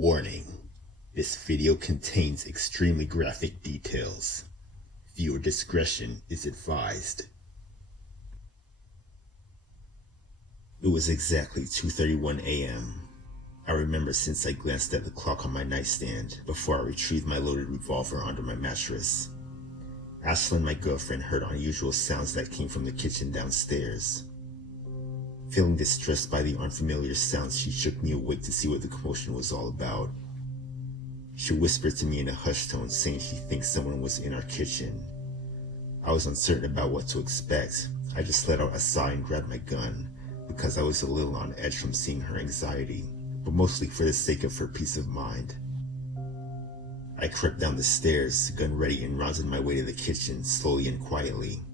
Warning: this video contains extremely graphic details. Viewer discretion is advised. It was exactly 2:31 a.m. I remember since I glanced at the clock on my nightstand before I retrieved my loaded revolver under my mattress. Ashlyn, my girlfriend, heard unusual sounds that came from the kitchen downstairs. Feeling distressed by the unfamiliar sounds, she shook me awake to see what the commotion was all about. She whispered to me in a hushed tone, saying she thinks someone was in our kitchen. I was uncertain about what to expect. I just let out a sigh and grabbed my gun, because I was a little on edge from seeing her anxiety, but mostly for the sake of her peace of mind. I crept down the stairs, gun ready, and rounded my way to the kitchen, slowly and quietly.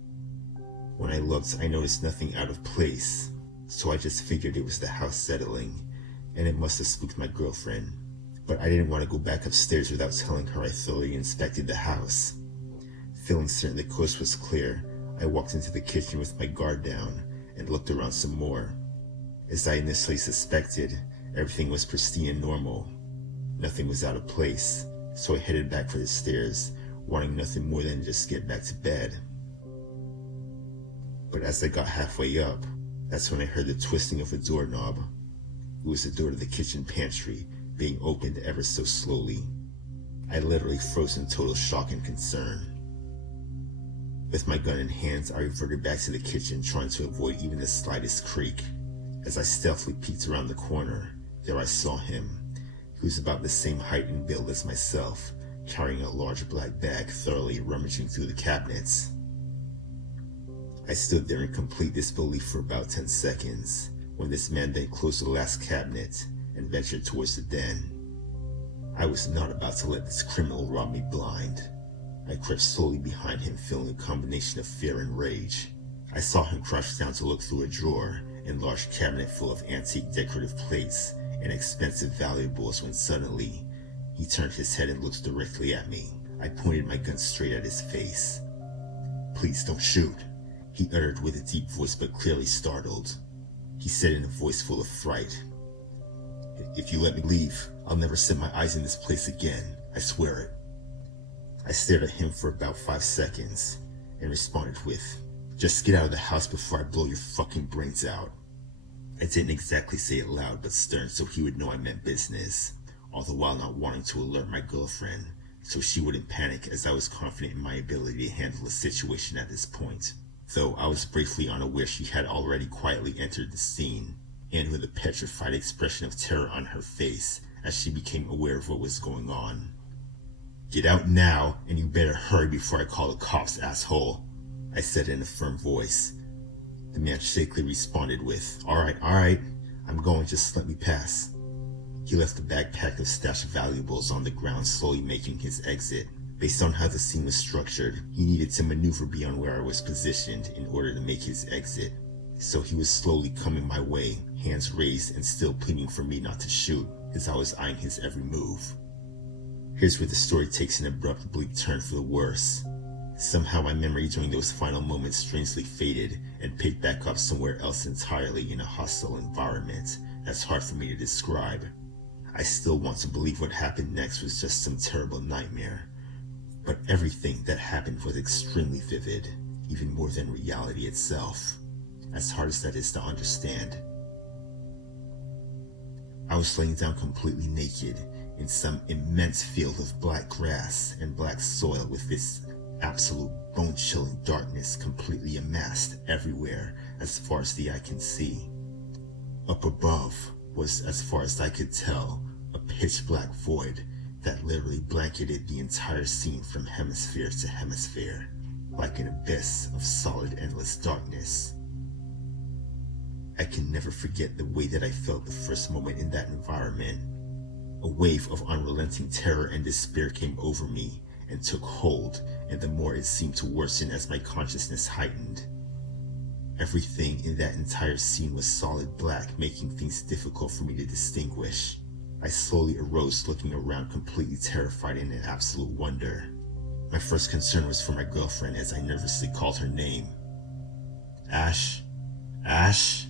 When I looked, I noticed nothing out of place, so I just figured it was the house settling, and it must have spooked my girlfriend. But I didn't want to go back upstairs without telling her I thoroughly inspected the house. Feeling certain the coast was clear, I walked into the kitchen with my guard down and looked around some more. As I initially suspected, everything was pristine and normal. Nothing was out of place, so I headed back for the stairs, wanting nothing more than just get back to bed. But as I got halfway up, that's when I heard the twisting of a doorknob. It was the door to the kitchen pantry, being opened ever so slowly. I literally froze in total shock and concern. With my gun in hand, I reverted back to the kitchen, trying to avoid even the slightest creak. As I stealthily peeked around the corner, there I saw him. He was about the same height and build as myself, carrying a large black bag, thoroughly rummaging through the cabinets. I stood there in complete disbelief for about 10 seconds, when this man then closed the last cabinet and ventured towards the den. I was not about to let this criminal rob me blind. I crept slowly behind him, feeling a combination of fear and rage. I saw him crouch down to look through a drawer and large cabinet full of antique decorative plates and expensive valuables when suddenly, he turned his head and looked directly at me. I pointed my gun straight at his face. "Please don't shoot," he uttered with a deep voice but clearly startled. He said in a voice full of fright, "If you let me leave, I'll never set my eyes in this place again. I swear it." I stared at him for about 5 seconds and responded with, "Just get out of the house before I blow your fucking brains out." I didn't exactly say it loud but stern so he would know I meant business, all the while not wanting to alert my girlfriend so she wouldn't panic, as I was confident in my ability to handle the situation at this point, though I was briefly unaware she had already quietly entered the scene, and with a petrified expression of terror on her face as she became aware of what was going on. "Get out now, and you better hurry before I call the cops, asshole," I said in a firm voice. The man shakily responded with, All right, I'm going, just let me pass." He left the bag packed of stashed valuables on the ground, slowly making his exit. Based on how the scene was structured, he needed to maneuver beyond where I was positioned in order to make his exit. So he was slowly coming my way, hands raised and still pleading for me not to shoot, as I was eyeing his every move. Here's where the story takes an abrupt, bleak turn for the worse. Somehow my memory during those final moments strangely faded and picked back up somewhere else entirely, in a hostile environment that's hard for me to describe. I still want to believe what happened next was just some terrible nightmare, but everything that happened was extremely vivid, even more than reality itself, as hard as that is to understand. I was laying down completely naked in some immense field of black grass and black soil, with this absolute bone-chilling darkness completely amassed everywhere as far as the eye can see. Up above was, as far as I could tell, a pitch-black void that literally blanketed the entire scene from hemisphere to hemisphere, like an abyss of solid, endless darkness. I can never forget the way that I felt the first moment in that environment. A wave of unrelenting terror and despair came over me and took hold, and the more it seemed to worsen as my consciousness heightened. Everything in that entire scene was solid black, making things difficult for me to distinguish. I slowly arose, looking around, completely terrified and in absolute wonder. My first concern was for my girlfriend, as I nervously called her name. "Ash? Ash?"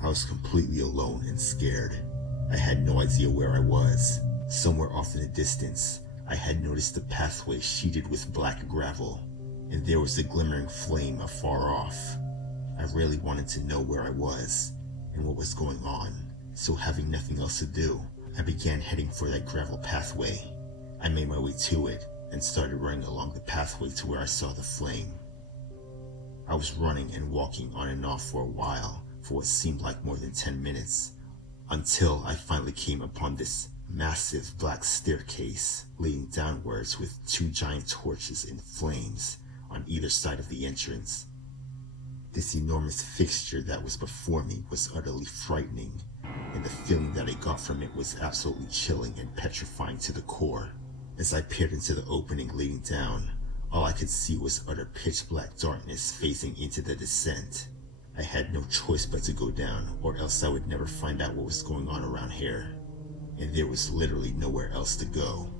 I was completely alone and scared. I had no idea where I was. Somewhere off in the distance, I had noticed the pathway sheeted with black gravel, and there was a glimmering flame afar off. I really wanted to know where I was and what was going on, so having nothing else to do, I began heading for that gravel pathway. I made my way to it and started running along the pathway to where I saw the flame. I was running and walking on and off for a while, for what seemed like more than 10 minutes, until I finally came upon this massive black staircase leading downwards with 2 giant torches in flames on either side of the entrance. This enormous fixture that was before me was utterly frightening, and the feeling that I got from it was absolutely chilling and petrifying to the core. As I peered into the opening leading down, all I could see was utter pitch black darkness phasing into the descent. I had no choice but to go down, or else I would never find out what was going on around here. And there was literally nowhere else to go.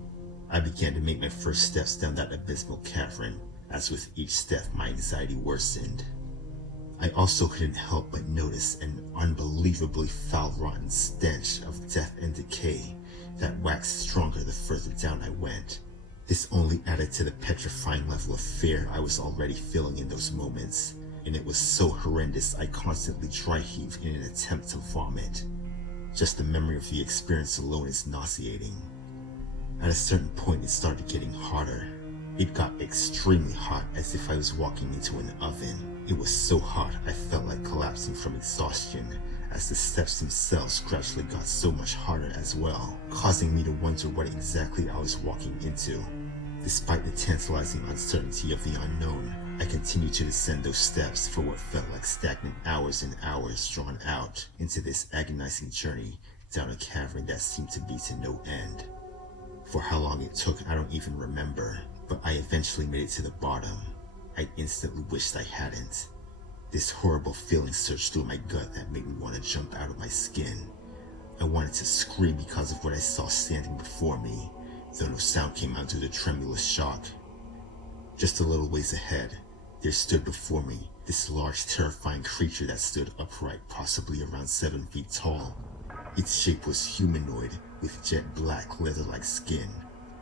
I began to make my first steps down that abysmal cavern, as with each step my anxiety worsened. I also couldn't help but notice an unbelievably foul-rotten stench of death and decay that waxed stronger the further down I went. This only added to the petrifying level of fear I was already feeling in those moments, and it was so horrendous I constantly dry-heaved in an attempt to vomit. Just the memory of the experience alone is nauseating. At a certain point it started getting hotter. It got extremely hot, as if I was walking into an oven. It was so hot I felt like collapsing from exhaustion, as the steps themselves gradually got so much harder as well, causing me to wonder what exactly I was walking into. Despite the tantalizing uncertainty of the unknown, I continued to descend those steps for what felt like stagnant hours and hours drawn out into this agonizing journey down a cavern that seemed to be to no end. For how long it took, I don't even remember, but I eventually made it to the bottom. I instantly wished I hadn't. This horrible feeling surged through my gut that made me want to jump out of my skin. I wanted to scream because of what I saw standing before me, though no sound came out due to tremulous shock. Just a little ways ahead, there stood before me this large, terrifying creature that stood upright, possibly around 7 feet tall. Its shape was humanoid, with jet black leather-like skin,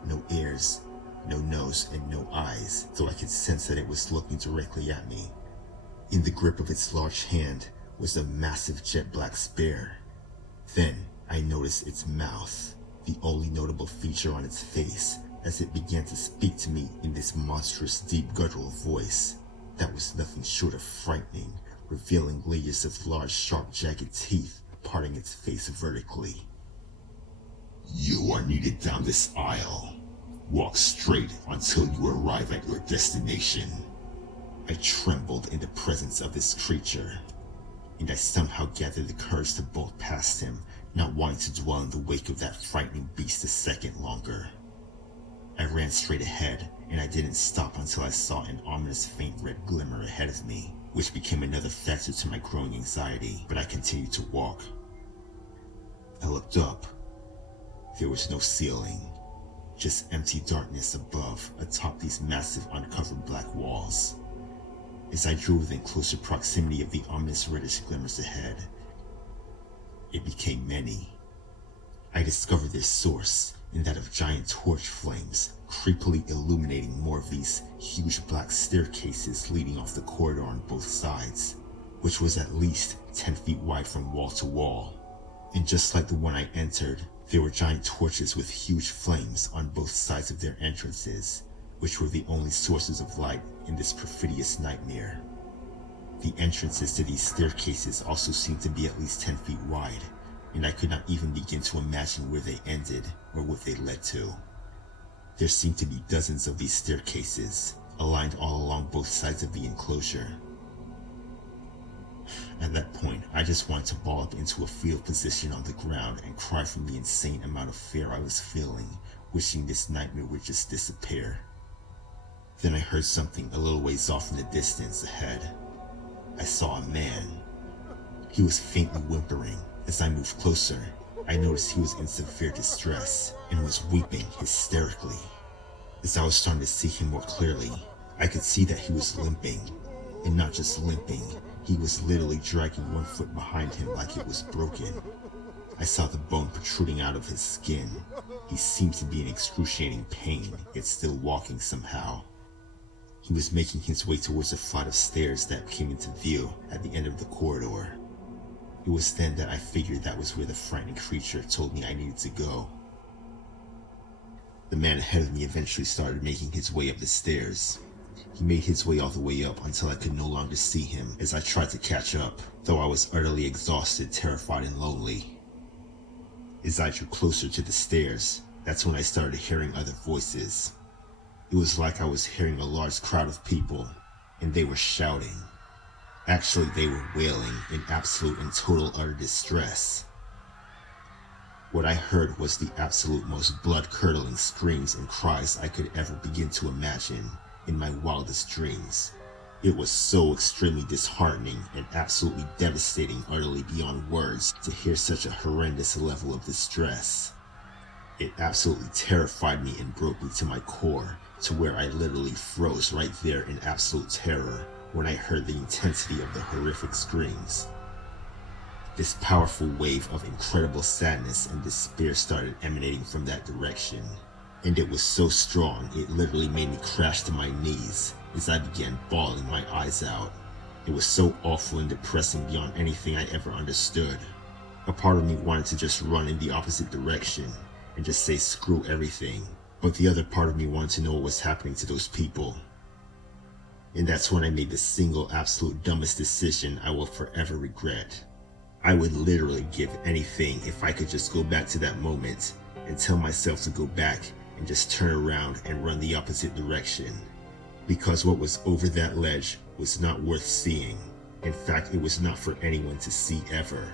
no ears, no nose, and no eyes, though I could sense that it was looking directly at me. In the grip of its large hand was a massive jet black spear. Then I noticed its mouth, the only notable feature on its face, as it began to speak to me in this monstrous deep guttural voice that was nothing short of frightening, revealing layers of large sharp jagged teeth parting its face vertically. "You are needed down this aisle. Walk straight until you arrive at your destination." I trembled in the presence of this creature, and I somehow gathered the courage to bolt past him, not wanting to dwell in the wake of that frightening beast a second longer. I ran straight ahead, and I didn't stop until I saw an ominous faint red glimmer ahead of me, which became another factor to my growing anxiety, but I continued to walk. I looked up. There was no ceiling, just empty darkness above, atop these massive uncovered black walls. As I drew within closer proximity of the ominous reddish glimmers ahead, it became many. I discovered their source in that of giant torch flames, creepily illuminating more of these huge black staircases leading off the corridor on both sides, which was at least 10 feet wide from wall to wall. And just like the one I entered, there were giant torches with huge flames on both sides of their entrances, which were the only sources of light in this perfidious nightmare. The entrances to these staircases also seemed to be at least 10 feet wide, and I could not even begin to imagine where they ended or what they led to. There seemed to be dozens of these staircases, aligned all along both sides of the enclosure. At that point, I just wanted to ball up into a fetal position on the ground and cry from the insane amount of fear I was feeling, wishing this nightmare would just disappear. Then I heard something a little ways off in the distance ahead. I saw a man. He was faintly whimpering. As I moved closer, I noticed he was in severe distress and was weeping hysterically. As I was starting to see him more clearly, I could see that he was limping. And not just limping, he was literally dragging one foot behind him like it was broken. I saw the bone protruding out of his skin. He seemed to be in excruciating pain, yet still walking somehow. He was making his way towards a flight of stairs that came into view at the end of the corridor. It was then that I figured that was where the frightening creature told me I needed to go. The man ahead of me eventually started making his way up the stairs. He made his way all the way up until I could no longer see him as I tried to catch up, though I was utterly exhausted, terrified, and lonely. As I drew closer to the stairs, that's when I started hearing other voices. It was like I was hearing a large crowd of people, and they were shouting. Actually, they were wailing in absolute and total utter distress. What I heard was the absolute most blood-curdling screams and cries I could ever begin to imagine in my wildest dreams. It was so extremely disheartening and absolutely devastating, utterly beyond words, to hear such a horrendous level of distress. It absolutely terrified me and broke me to my core, to where I literally froze right there in absolute terror when I heard the intensity of the horrific screams. This powerful wave of incredible sadness and despair started emanating from that direction, and it was so strong it literally made me crash to my knees as I began bawling my eyes out. It was so awful and depressing beyond anything I ever understood. A part of me wanted to just run in the opposite direction and just say screw everything, but the other part of me wanted to know what was happening to those people. And that's when I made the single absolute dumbest decision I will forever regret. I would literally give anything if I could just go back to that moment and tell myself to go back and just turn around and run the opposite direction. Because what was over that ledge was not worth seeing. In fact, it was not for anyone to see ever.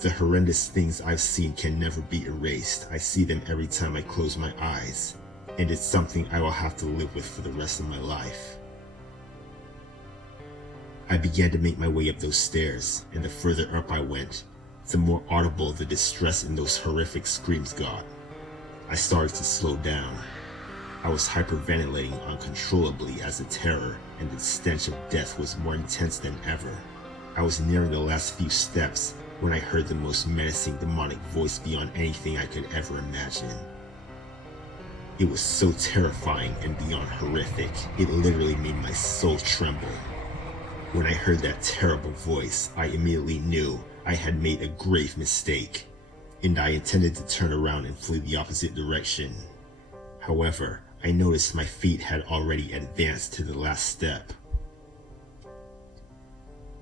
The horrendous things I've seen can never be erased. I see them every time I close my eyes, and it's something I will have to live with for the rest of my life. I began to make my way up those stairs, and the further up I went, the more audible the distress in those horrific screams got. I started to slow down. I was hyperventilating uncontrollably as the terror and the stench of death was more intense than ever. I was nearing the last few steps when I heard the most menacing demonic voice beyond anything I could ever imagine. It was so terrifying and beyond horrific, it literally made my soul tremble. When I heard that terrible voice, I immediately knew I had made a grave mistake, and I intended to turn around and flee the opposite direction. However, I noticed my feet had already advanced to the last step.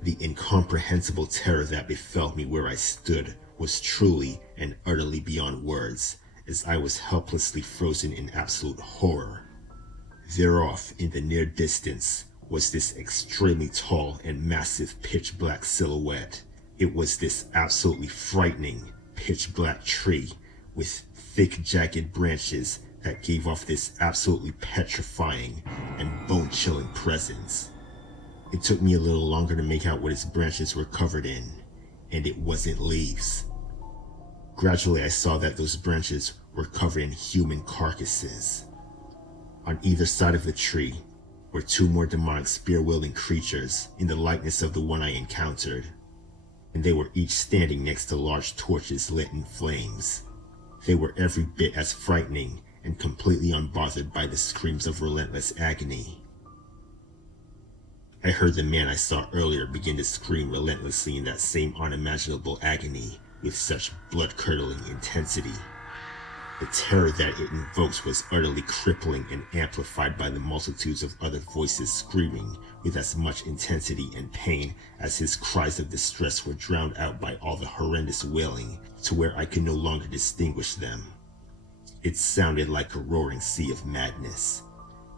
The incomprehensible terror that befell me where I stood was truly and utterly beyond words, as I was helplessly frozen in absolute horror. Thereof, in the near distance, was this extremely tall and massive pitch black silhouette. It was this absolutely frightening pitch black tree with thick jagged branches that gave off this absolutely petrifying and bone-chilling presence. It took me a little longer to make out what its branches were covered in, and it wasn't leaves. Gradually I saw that those branches were covered in human carcasses. On either side of the tree were two more demonic spear-wielding creatures in the likeness of the one I encountered, and they were each standing next to large torches lit in flames. They were every bit as frightening and completely unbothered by the screams of relentless agony. I heard the man I saw earlier begin to scream relentlessly in that same unimaginable agony with such blood-curdling intensity. The terror that it invokes was utterly crippling and amplified by the multitudes of other voices screaming with as much intensity and pain as his cries of distress were drowned out by all the horrendous wailing to where I could no longer distinguish them. It sounded like a roaring sea of madness.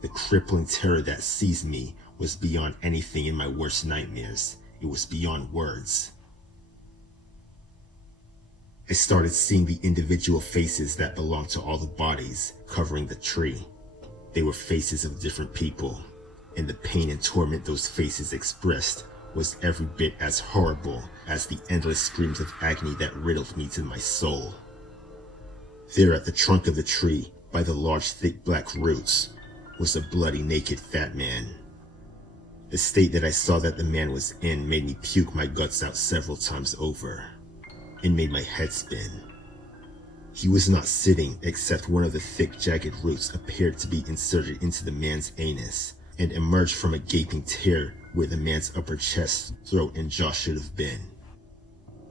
The crippling terror that seized me was beyond anything in my worst nightmares. It was beyond words. I started seeing the individual faces that belonged to all the bodies covering the tree. They were faces of different people, and the pain and torment those faces expressed was every bit as horrible as the endless screams of agony that riddled me to my soul. There at the trunk of the tree, by the large thick black roots, was a bloody naked fat man. The state that I saw that the man was in made me puke my guts out several times over. and made my head spin. He was not sitting, except one of the thick, jagged roots appeared to be inserted into the man's anus and emerged from a gaping tear where the man's upper chest, throat, and jaw should have been.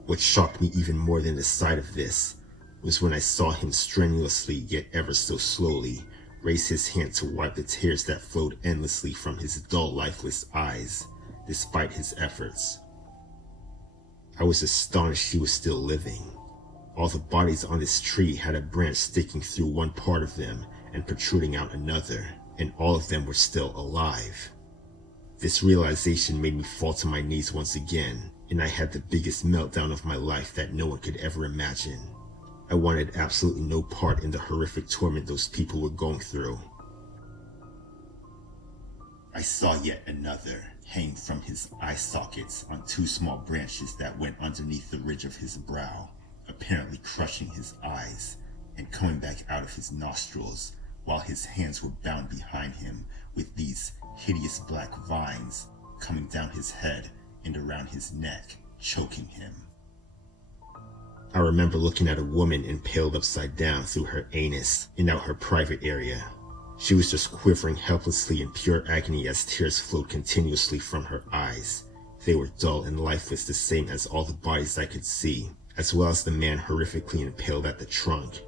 What shocked me even more than the sight of this was when I saw him strenuously, yet ever so slowly, raise his hand to wipe the tears that flowed endlessly from his dull, lifeless eyes, despite his efforts. I was astonished he was still living. All the bodies on this tree had a branch sticking through one part of them and protruding out another, and all of them were still alive. This realization made me fall to my knees once again, and I had the biggest meltdown of my life that no one could ever imagine. I wanted absolutely no part in the horrific torment those people were going through. I saw yet another hang from his eye sockets on two small branches that went underneath the ridge of his brow, apparently crushing his eyes and coming back out of his nostrils, while his hands were bound behind him with these hideous black vines coming down his head and around his neck, choking him. I remember looking at a woman impaled upside down through her anus and out her private area. She was just quivering helplessly in pure agony as tears flowed continuously from her eyes. They were dull and lifeless, the same as all the bodies I could see, as well as the man horrifically impaled at the trunk.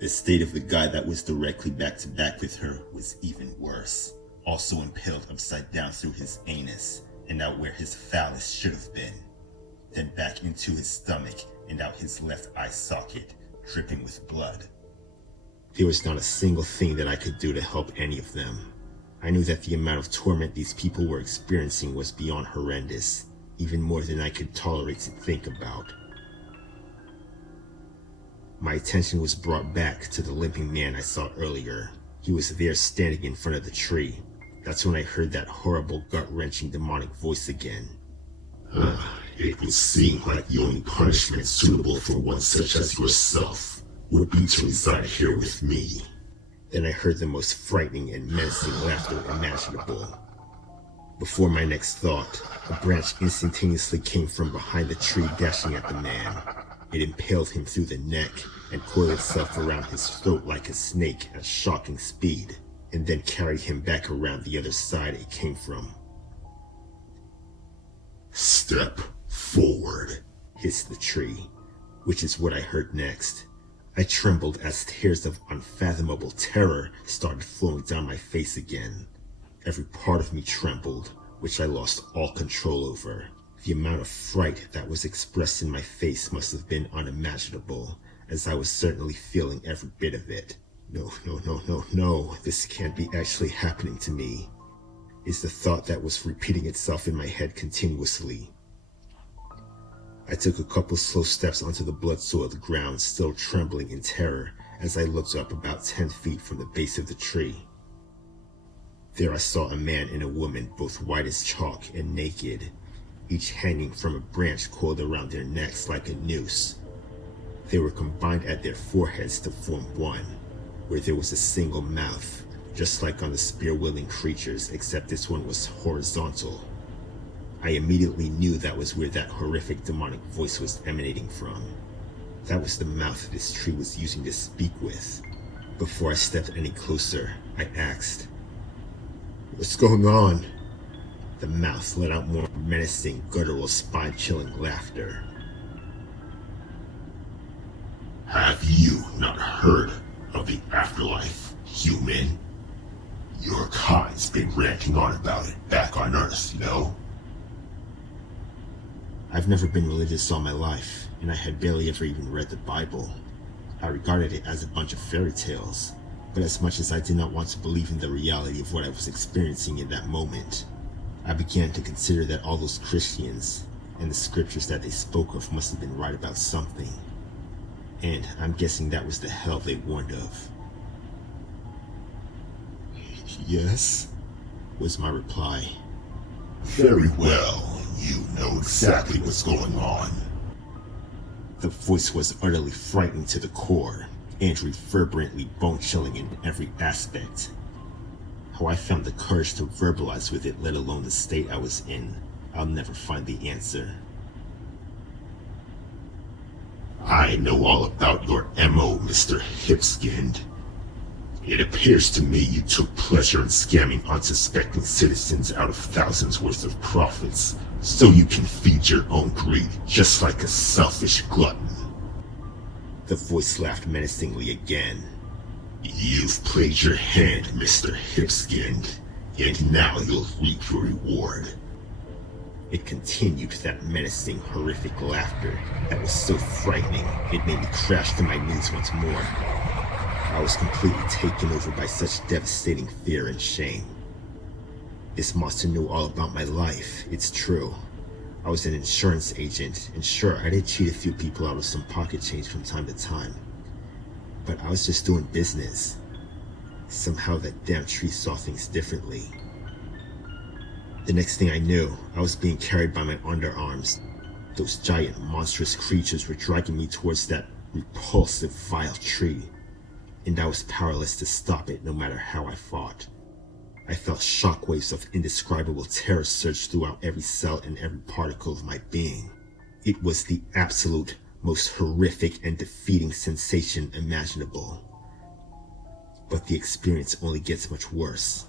The state of the guy that was directly back to back with her was even worse, also impaled upside down through his anus and out where his phallus should have been, then back into his stomach and out his left eye socket, dripping with blood. There was not a single thing that I could do to help any of them. I knew that the amount of torment these people were experiencing was beyond horrendous, even more than I could tolerate to think about. My attention was brought back to the limping man I saw earlier. He was there standing in front of the tree. That's when I heard that horrible, gut-wrenching demonic voice again. It would seem like the only punishment suitable for one such as yourself would be to reside here with me. Then I heard the most frightening and menacing laughter imaginable. Before my next thought, a branch instantaneously came from behind the tree, dashing at the man. It impaled him through the neck and coiled itself around his throat like a snake at shocking speed, and then carried him back around the other side it came from. "Step forward," hissed the tree, which is what I heard next. I trembled as tears of unfathomable terror started flowing down my face again. Every part of me trembled, which I lost all control over. The amount of fright that was expressed in my face must have been unimaginable, as I was certainly feeling every bit of it. No, this can't be actually happening to me, is the thought that was repeating itself in my head continuously. I took a couple slow steps onto the blood-soiled ground, still trembling in terror, as I looked up about 10 feet from the base of the tree. There I saw a man and a woman, both white as chalk and naked, each hanging from a branch coiled around their necks like a noose. They were combined at their foreheads to form one, where there was a single mouth, just like on the spear-wielding creatures, except this one was horizontal. I immediately knew that was where that horrific demonic voice was emanating from. That was the mouth this tree was using to speak with. Before I stepped any closer, I asked, "What's going on?" The mouth let out more menacing, guttural, spine-chilling laughter. "Have you not heard of the afterlife, human? Your kind's been ranting on about it back on Earth, no?" I've never been religious all my life, and I had barely ever even read the Bible. I regarded it as a bunch of fairy tales, but as much as I did not want to believe in the reality of what I was experiencing in that moment, I began to consider that all those Christians and the scriptures that they spoke of must have been right about something. And I'm guessing that was the hell they warned of. "Yes," was my reply. "Very well. You know exactly what's going on." The voice was utterly frightening to the core, and reverberantly bone-chilling in every aspect. How I found the courage to verbalize with it, let alone the state I was in, I'll never find the answer. I know all about your MO, Mr. Hip-Skinned. It appears to me you took pleasure in scamming unsuspecting citizens out of thousands worth of profits, so you can feed your own greed just like a selfish glutton. The voice laughed menacingly again. You've played your hand, Mr. Hip-Skinned, and now you'll reap your reward. It continued, that menacing, horrific laughter that was so frightening it made me crash to my knees once more. I was completely taken over by such devastating fear and shame. This monster knew all about my life, it's true. I was an insurance agent, and sure, I did cheat a few people out of some pocket change from time to time. But I was just doing business. Somehow that damn tree saw things differently. The next thing I knew, I was being carried by my underarms. Those giant, monstrous creatures were dragging me towards that repulsive, vile tree, and I was powerless to stop it no matter how I fought. I felt shockwaves of indescribable terror surge throughout every cell and every particle of my being. It was the absolute most horrific and defeating sensation imaginable. But the experience only gets much worse.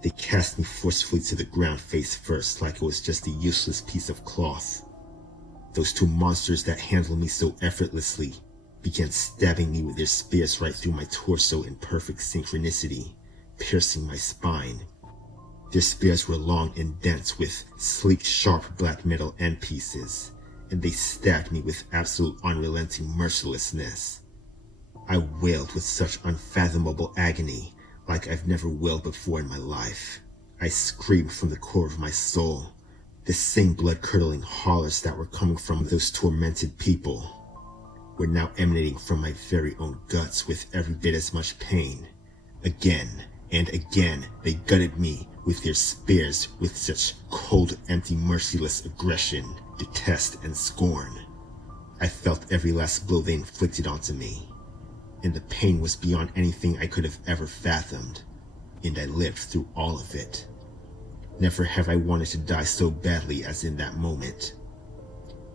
They cast me forcefully to the ground face first, like it was just a useless piece of cloth. Those two monsters that handled me so effortlessly began stabbing me with their spears right through my torso in perfect synchronicity, piercing my spine. Their spears were long and dense with sleek, sharp black metal end pieces, and they stabbed me with absolute unrelenting mercilessness. I wailed with such unfathomable agony, like I've never wailed before in my life. I screamed from the core of my soul. The same blood-curdling hollers that were coming from those tormented people were now emanating from my very own guts with every bit as much pain. Again and again, they gutted me with their spears with such cold, empty, merciless aggression, detest, and scorn. I felt every last blow they inflicted onto me, and the pain was beyond anything I could have ever fathomed, and I lived through all of it. Never have I wanted to die so badly as in that moment.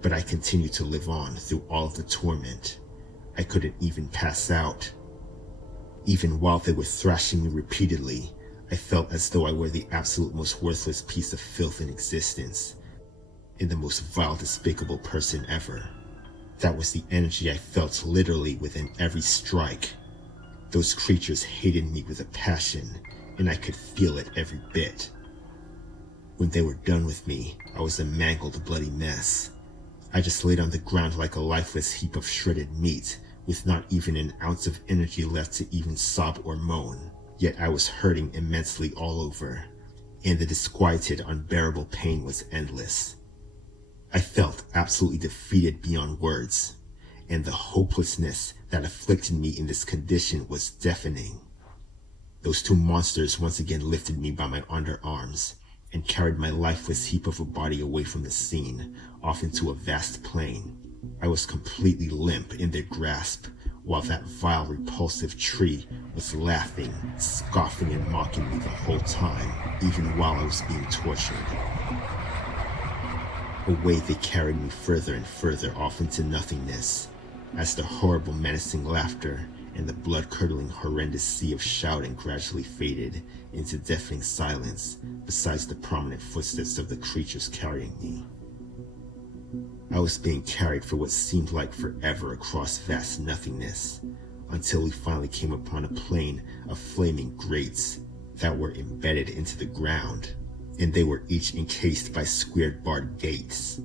But I continued to live on through all of the torment. I couldn't even pass out. Even while they were thrashing me repeatedly, I felt as though I were the absolute most worthless piece of filth in existence, and the most vile, despicable person ever. That was the energy I felt literally within every strike. Those creatures hated me with a passion, and I could feel it every bit. When they were done with me, I was a mangled, bloody mess. I just laid on the ground like a lifeless heap of shredded meat, with not even an ounce of energy left to even sob or moan. Yet I was hurting immensely all over, and the disquieted, unbearable pain was endless. I felt absolutely defeated beyond words, and the hopelessness that afflicted me in this condition was deafening. Those two monsters once again lifted me by my underarms and carried my lifeless heap of a body away from the scene, off into a vast plain. I was completely limp in their grasp, while that vile, repulsive tree was laughing, scoffing, and mocking me the whole time, even while I was being tortured. Away they carried me further and further off into nothingness, as the horrible, menacing laughter and the blood-curdling, horrendous sea of shouting gradually faded into deafening silence besides the prominent footsteps of the creatures carrying me. I was being carried for what seemed like forever across vast nothingness, until we finally came upon a plain of flaming grates that were embedded into the ground, and they were each encased by squared barred gates.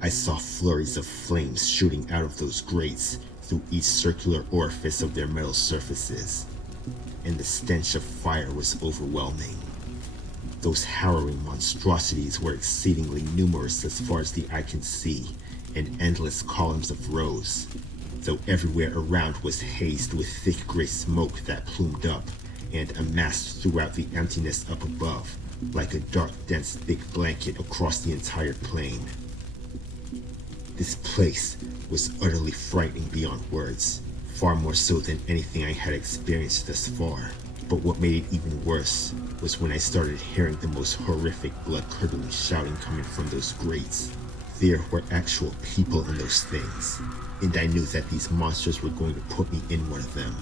I saw flurries of flames shooting out of those grates through each circular orifice of their metal surfaces, and the stench of fire was overwhelming. Those harrowing monstrosities were exceedingly numerous as far as the eye can see, in endless columns of rows, though everywhere around was hazed with thick gray smoke that plumed up and amassed throughout the emptiness up above, like a dark, dense, thick blanket across the entire plain. This place was utterly frightening beyond words, far more so than anything I had experienced thus far. But what made it even worse was when I started hearing the most horrific, blood-curdling shouting coming from those grates. there were actual people in those things, and I knew that these monsters were going to put me in one of them.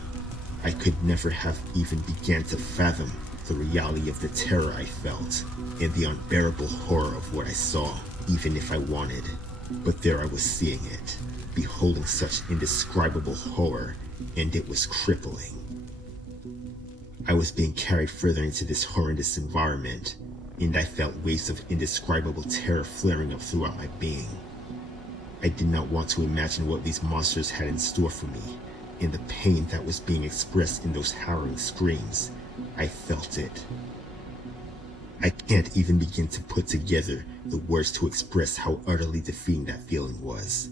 I could never have even began to fathom the reality of the terror I felt and the unbearable horror of what I saw, even if I wanted. But there I was seeing it, beholding such indescribable horror, and it was crippling. I was being carried further into this horrendous environment, and I felt waves of indescribable terror flaring up throughout my being. I did not want to imagine what these monsters had in store for me, and the pain that was being expressed in those harrowing screams. I felt it. I can't even begin to put together the words to express how utterly defeating that feeling was.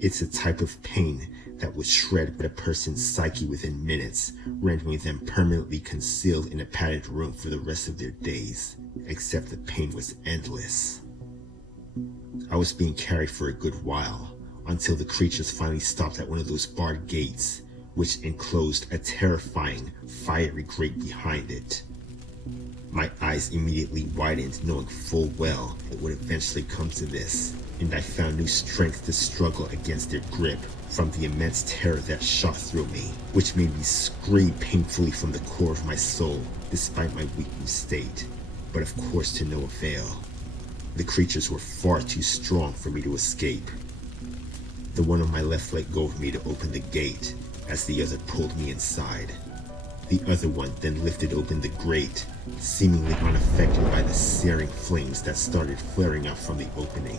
It's a type of pain that would shred a person's psyche within minutes, rendering them permanently concealed in a padded room for the rest of their days. Except the pain was endless. I was being carried for a good while, until the creatures finally stopped at one of those barred gates, which enclosed a terrifying, fiery grate behind it. My eyes immediately widened, knowing full well it would eventually come to this, and I found new strength to struggle against their grip from the immense terror that shot through me, which made me scream painfully from the core of my soul, despite my weakened state. But of course to no avail. The creatures were far too strong for me to escape. The one on my left let go of me to open the gate, as the other pulled me inside. The other one then lifted open the grate, seemingly unaffected by the searing flames that started flaring up from the opening.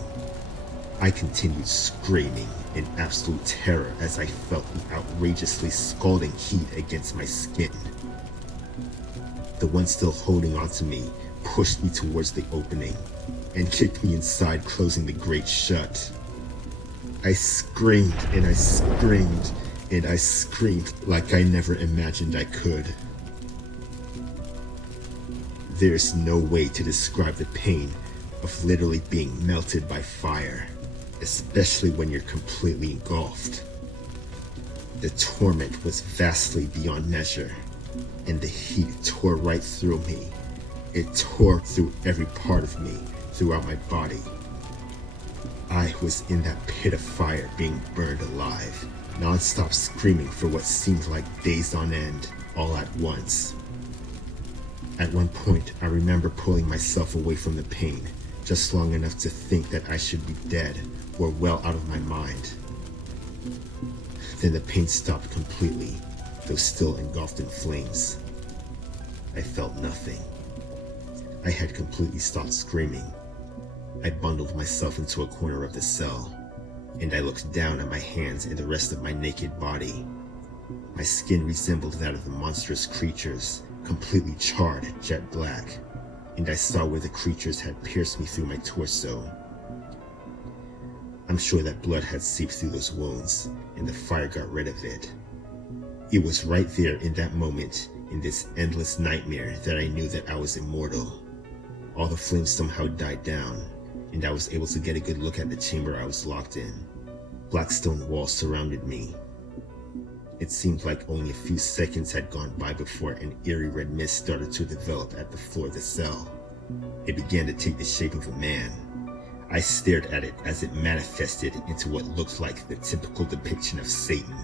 I continued screaming in absolute terror as I felt the outrageously scalding heat against my skin. The one still holding onto me pushed me towards the opening and kicked me inside, closing the grate shut. I screamed and I screamed and I screamed like I never imagined I could. There's no way to describe the pain of literally being melted by fire, especially when you're completely engulfed. The torment was vastly beyond measure, and the heat tore right through me. It tore through every part of me, throughout my body. I was in that pit of fire being burned alive, non-stop screaming for what seemed like days on end, all at once. At one point, I remember pulling myself away from the pain, just long enough to think that I should be dead or well out of my mind. Then the pain stopped completely, though still engulfed in flames. I felt nothing. I had completely stopped screaming. I bundled myself into a corner of the cell, and I looked down at my hands and the rest of my naked body. My skin resembled that of the monstrous creatures, completely charred jet black, and I saw where the creatures had pierced me through my torso. I'm sure that blood had seeped through those wounds, and the fire got rid of it. It was right there in that moment, in this endless nightmare, that I knew that I was immortal. All the flames somehow died down, and I was able to get a good look at the chamber I was locked in. Black stone walls surrounded me. It seemed like only a few seconds had gone by before an eerie red mist started to develop at the floor of the cell. It began to take the shape of a man. I stared at it as it manifested into what looked like the typical depiction of Satan,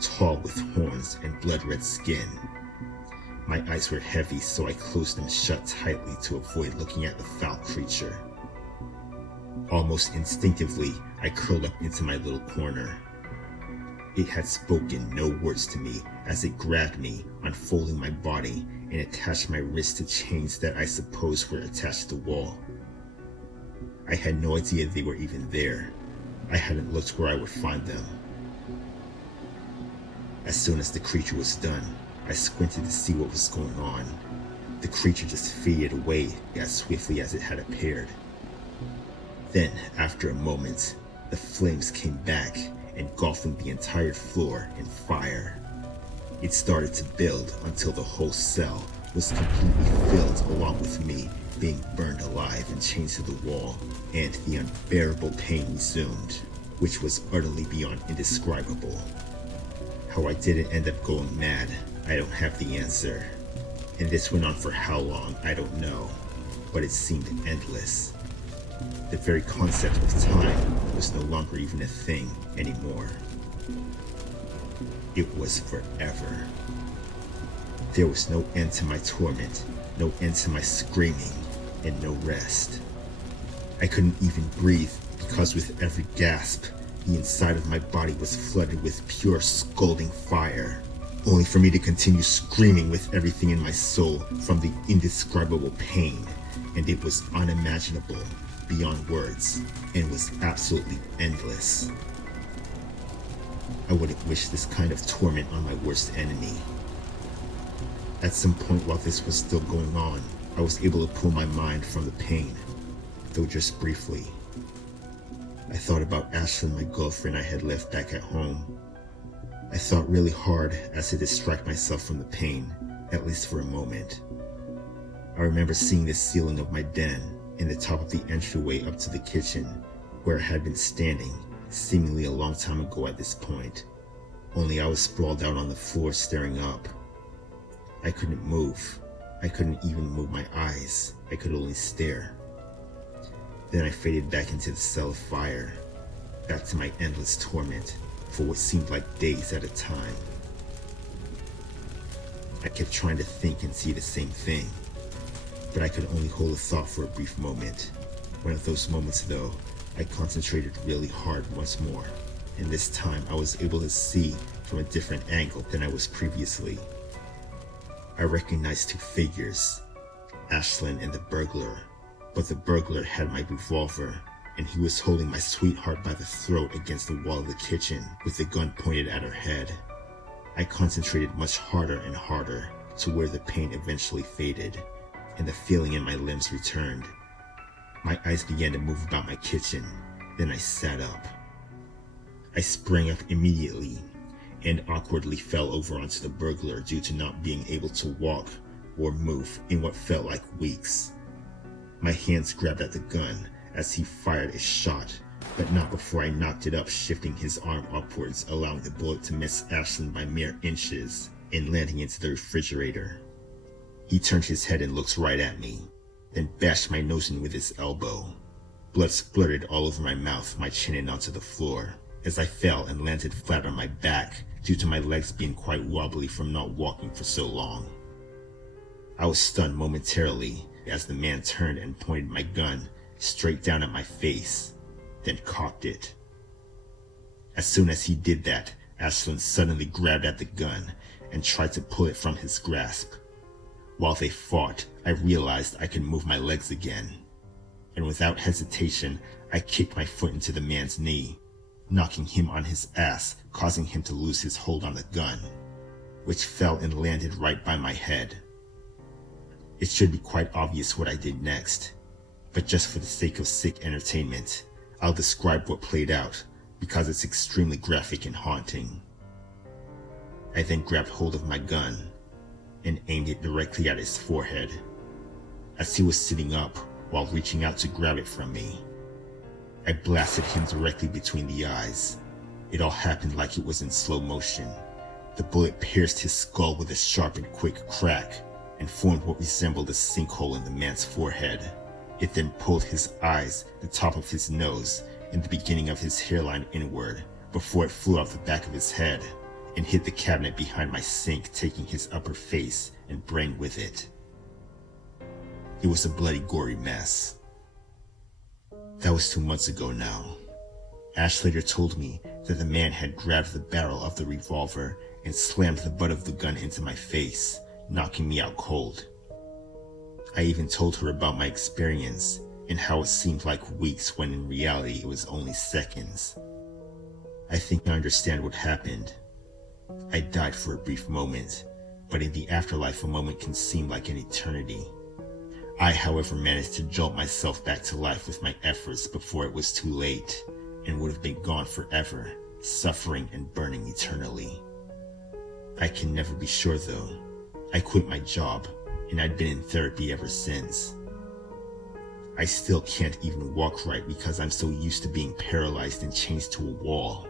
tall with horns and blood-red skin. My eyes were heavy, so I closed them shut tightly to avoid looking at the foul creature. Almost instinctively, I curled up into my little corner. It had spoken no words to me as it grabbed me, unfolding my body, and attached my wrists to chains that I suppose were attached to the wall. I had no idea they were even there. I hadn't looked where I would find them. As soon as the creature was done, I squinted to see what was going on. The creature just faded away as swiftly as it had appeared. Then, after a moment, the flames came back, engulfing the entire floor in fire. It started to build until the whole cell was completely filled, along with me being burned alive and chained to the wall, and the unbearable pain resumed, which was utterly beyond indescribable. How I didn't end up going mad, I don't have the answer. And this went on for how long, I don't know, but it seemed endless. The very concept of time was no longer even a thing anymore. It was forever. There was no end to my torment, no end to my screaming, and no rest. I couldn't even breathe because with every gasp, the inside of my body was flooded with pure scalding fire, only for me to continue screaming with everything in my soul from the indescribable pain, and it was unimaginable, beyond words, and was absolutely endless. I wouldn't wish this kind of torment on my worst enemy. At some point while this was still going on, I was able to pull my mind from the pain, though just briefly. I thought about Ashlyn, my girlfriend I had left back at home. I thought really hard as to distract myself from the pain, at least for a moment. I remember seeing the ceiling of my den and the top of the entryway up to the kitchen, where I had been standing, seemingly a long time ago at this point. Only I was sprawled out on the floor staring up. I couldn't move. I couldn't even move my eyes. I could only stare. Then I faded back into the cell of fire, back to my endless torment for what seemed like days at a time. I kept trying to think and see the same thing, but I could only hold a thought for a brief moment. One of those moments, though, I concentrated really hard once more, and this time I was able to see from a different angle than I was previously. I recognized two figures, Ashlyn and the burglar, but the burglar had my revolver, and he was holding my sweetheart by the throat against the wall of the kitchen with the gun pointed at her head. I concentrated much harder and harder to where the pain eventually faded, and the feeling in my limbs returned. My eyes began to move about my kitchen, then I sat up. I sprang up immediately and awkwardly fell over onto the burglar due to not being able to walk or move in what felt like weeks. My hands grabbed at the gun as he fired a shot, but not before I knocked it up, shifting his arm upwards, allowing the bullet to miss Ashlyn by mere inches and landing into the refrigerator. He turned his head and looked right at me, then bashed my nose in with his elbow. Blood splurted all over my mouth, my chin, and onto the floor as I fell and landed flat on my back due to my legs being quite wobbly from not walking for so long. I was stunned momentarily as the man turned and pointed my gun straight down at my face, then cocked it. As soon as he did that, Ashlyn suddenly grabbed at the gun and tried to pull it from his grasp. While they fought, I realized I could move my legs again, and without hesitation, I kicked my foot into the man's knee, knocking him on his ass, causing him to lose his hold on the gun, which fell and landed right by my head. It should be quite obvious what I did next, but just for the sake of sick entertainment, I'll describe what played out because it's extremely graphic and haunting. I then grabbed hold of my gun and aimed it directly at his forehead as he was sitting up while reaching out to grab it from me. I blasted him directly between the eyes. It all happened like it was in slow motion. The bullet pierced his skull with a sharp and quick crack and formed what resembled a sinkhole in the man's forehead. It then pulled his eyes, the top of his nose, and the beginning of his hairline inward before it flew out the back of his head and hit the cabinet behind my sink, taking his upper face and brain with it. It was a bloody, gory mess. That was 2 months ago now. Ash later told me that the man had grabbed the barrel of the revolver and slammed the butt of the gun into my face, knocking me out cold. I even told her about my experience and how it seemed like weeks when in reality it was only seconds. I think I understand what happened. I died for a brief moment, but in the afterlife a moment can seem like an eternity. I, however, managed to jolt myself back to life with my efforts before it was too late and would have been gone forever, suffering and burning eternally. I can never be sure though. I quit my job and I'd been in therapy ever since. I still can't even walk right because I'm so used to being paralyzed and chained to a wall.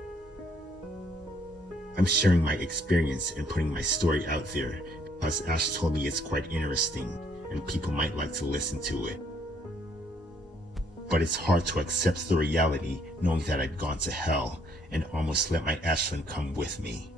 I'm sharing my experience and putting my story out there because Ash told me it's quite interesting and people might like to listen to it. but it's hard to accept the reality knowing that I'd gone to hell and almost let my Ashlyn come with me.